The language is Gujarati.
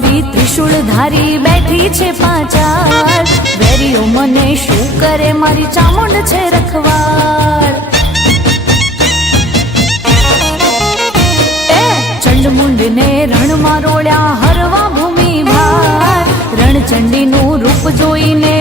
મારી ત્રિશુળ ધારી બેઠી છે પાચાર વેરીઓ મને શું કરે મારી ચામુંડ છે રખવાળ ચંડમુંડ ને રણમાં રોળ્યા હરવા ભૂમિ ભાર રણચંડીનું રૂપ જોઈને